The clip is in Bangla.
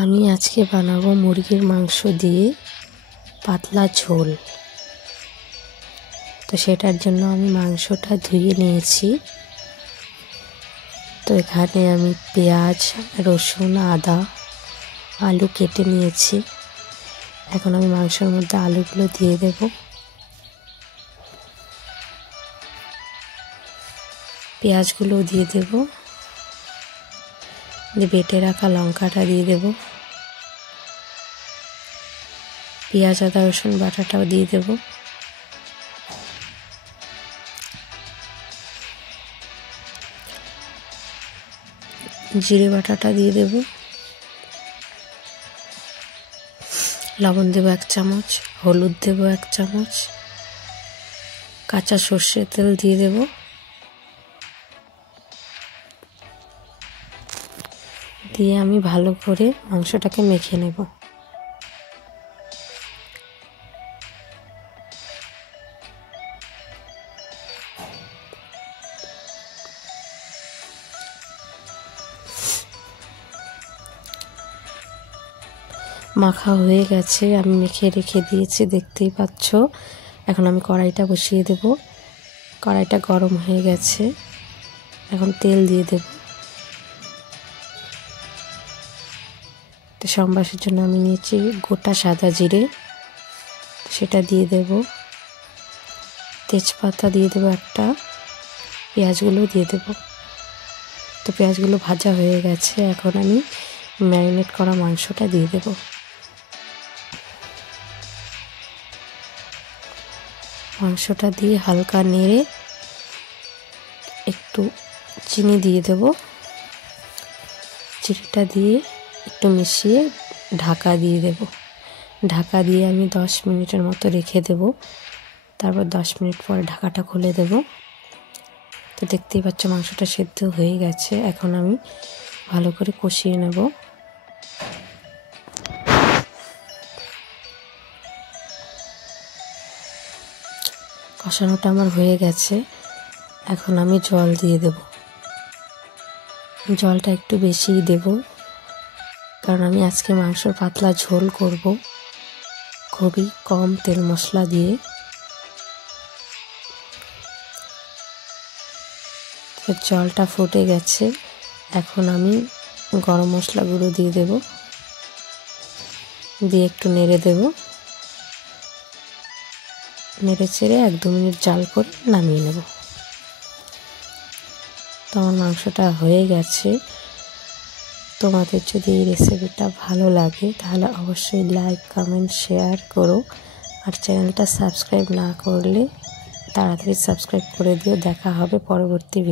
আমি আজকে বানাবো মুরগির মাংস দিয়ে পাতলা ঝোল। তো সেটার জন্য আমি মাংসটা ধুয়ে নিয়েছি। তো এখানে আমি পেঁয়াজ, রসুন, আদা, আলু কেটে নিয়েছি। এখন আমি মাংসের মধ্যে আলুগুলো দিয়ে দেব। পেঁয়াজগুলো দিয়ে দেব, বেটে রাখা লঙ্কাটা দিয়ে দেব, পেঁয়াজ আদা রসুন বাটাটাও দিয়ে দেব, জিরে বাটাটা দিয়ে দেব, লবণ দেব 1 চামচ, হলুদ দেব 1 চামচ, কাঁচা সর্ষের তেল দিয়ে দেব, দিয়ে আমি ভালো করে মাংসটাকে মেখে নেব। মাখা হয়ে গেছে, আমি মেখে রেখে দিয়েছি, দেখতেই পাচ্ছ। এখন আমি কড়াইটা বসিয়ে দেব। কড়াইটা গরম হয়ে গেছে, এখন তেল দিয়ে দেব। সম্বাসের জন্য আমি নিয়েছি গোটা সাদা জিরে, সেটা দিয়ে দেব। তেজপাতা দিয়ে দেব একটা, পেঁয়াজগুলো দিয়ে দেব। তো পেঁয়াজগুলো ভাজা হয়ে গেছে, এখন আমি ম্যারিনেট করা মাংসটা দিয়ে দেব। মাংসটা দিয়ে হালকা নেড়ে একটু চিনি দিয়ে দেব। চিনিটা দিয়ে একটু মিশিয়ে ঢাকা দিয়ে দেব। ঢাকা দিয়ে আমি 10 মিনিটের মতো রেখে দেব। তারপর 10 মিনিট পরে ঢাকাটা খুলে দেব। তো দেখতেই পাচ্ছ মাংসটা সেদ্ধ হয়ে গেছে। এখন আমি ভালো করে কষিয়ে নেব। কষানোটা আমার হয়ে গেছে, এখন আমি জল দিয়ে দেব। জলটা একটু বেশিই দেব, কারণ আমি আজকে মাংসর পাতলা ঝোল করব, খুবই কম তেল মশলা দিয়ে। জলটা ফুটে গেছে, এখন আমি গরম মশলা গুঁড়ো দিয়ে দেব, দিয়ে একটু নেড়ে দেব। নেড়ে চেড়ে 1-2 মিনিট জাল করে নামিয়ে নেব। তো আমার মাংসটা হয়ে গেছে। তোমাদের যদি এই রেসিপিটা ভালো লাগে তাহলে অবশ্যই লাইক, কমেন্ট, শেয়ার করো। আর চ্যানেলটা সাবস্ক্রাইব না করলে তাড়াতাড়ি সাবস্ক্রাইব করে দিও। দেখা হবে পরবর্তী ভিডিও।